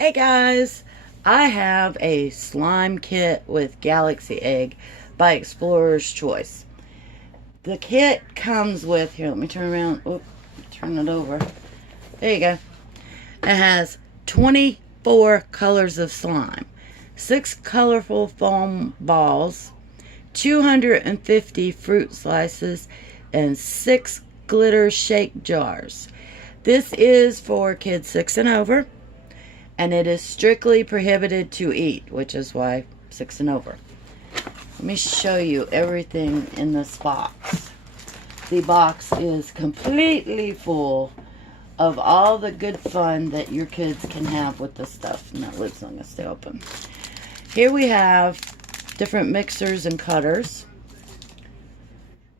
Hey guys, I have a slime kit with Galaxy Egg by Explorer's Choice. The kit comes with, here let me turn around, turn it over. There you go. It has 24 colors of slime, 6 colorful foam balls, 250 fruit slices, and 6 glitter shake jars. This is for kids 6 and over. And it is strictly prohibited to eat, which is why 6 and over. Let me show you everything in this box. The box is completely full of all the good fun that your kids can have with this stuff. And that lid's not going to stay open. Here we have different mixers and cutters.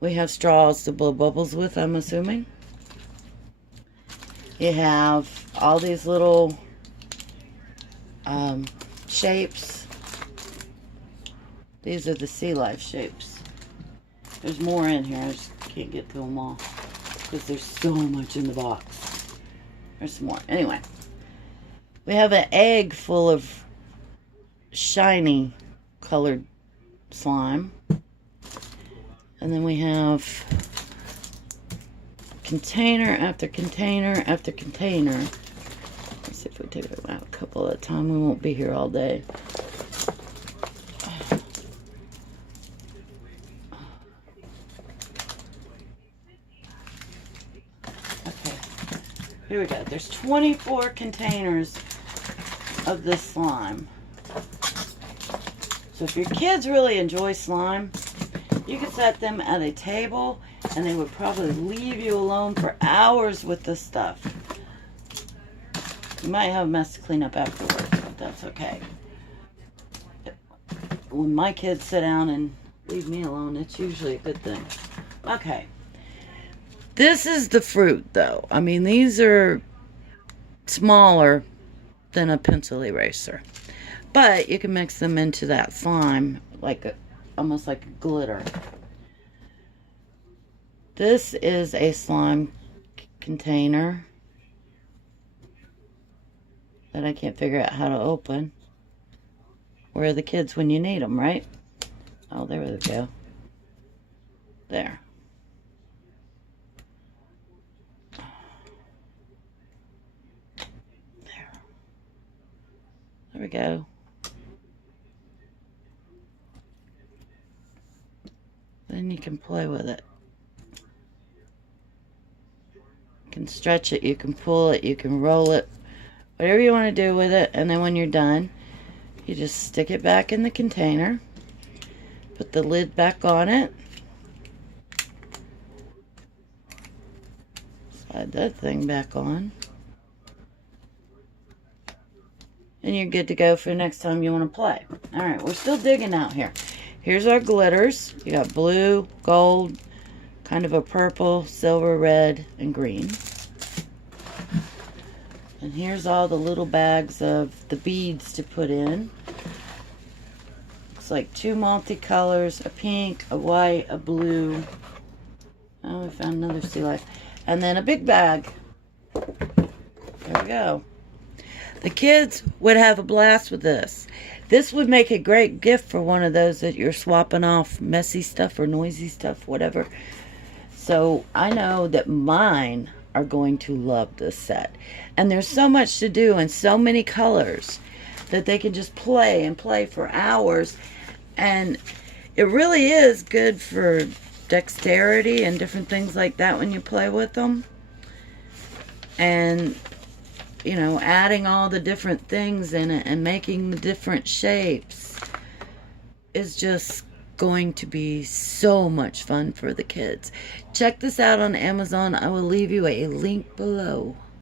We have straws to blow bubbles with, I'm assuming. You have all these little shapes. These are the sea life shapes. There's more in here. I just can't get to them all because there's so much in the box. There's some more. Anyway, we have an egg full of shiny colored slime. And then we have container after container after container. Let's see if we take it out a couple at a time. We won't be here all day. Okay, here we go. There's 24 containers of this slime. So if your kids really enjoy slime, you could set them at a table and they would probably leave you alone for hours with this stuff. You might have a mess to clean up afterwards, but that's okay. When my kids sit down and leave me alone, it's usually a good thing. Okay. This is the fruit, though. I mean, these are smaller than a pencil eraser. But you can mix them into that slime, almost like a glitter. This is a slime container that I can't figure out how to open. Where are the kids when you need them, right? Oh, there we go. There. There we go. Then you can play with it. You can stretch it, you can pull it, you can roll it. Whatever you want to do with it, and then when you're done, you just stick it back in the container, put the lid back on it, slide that thing back on, and you're good to go for next time you want to play. Alright, we're still digging out here. Here's our glitters. You got blue, gold, kind of a purple, silver, red, and green. And here's all the little bags of the beads to put in. Looks like 2 multicolors, a pink, a white, a blue. Oh, we found another sea life. And then a big bag. There we go. The kids would have a blast with this. This would make a great gift for one of those that you're swapping off messy stuff or noisy stuff, whatever. So I know that mine are going to love this set. And there's so much to do and so many colors that they can just play and play for hours. And it really is good for dexterity and different things like that when you play with them. And, you know, adding all the different things in it and making the different shapes is just going to be so much fun for the kids. Check this out on Amazon. I will leave you a link below.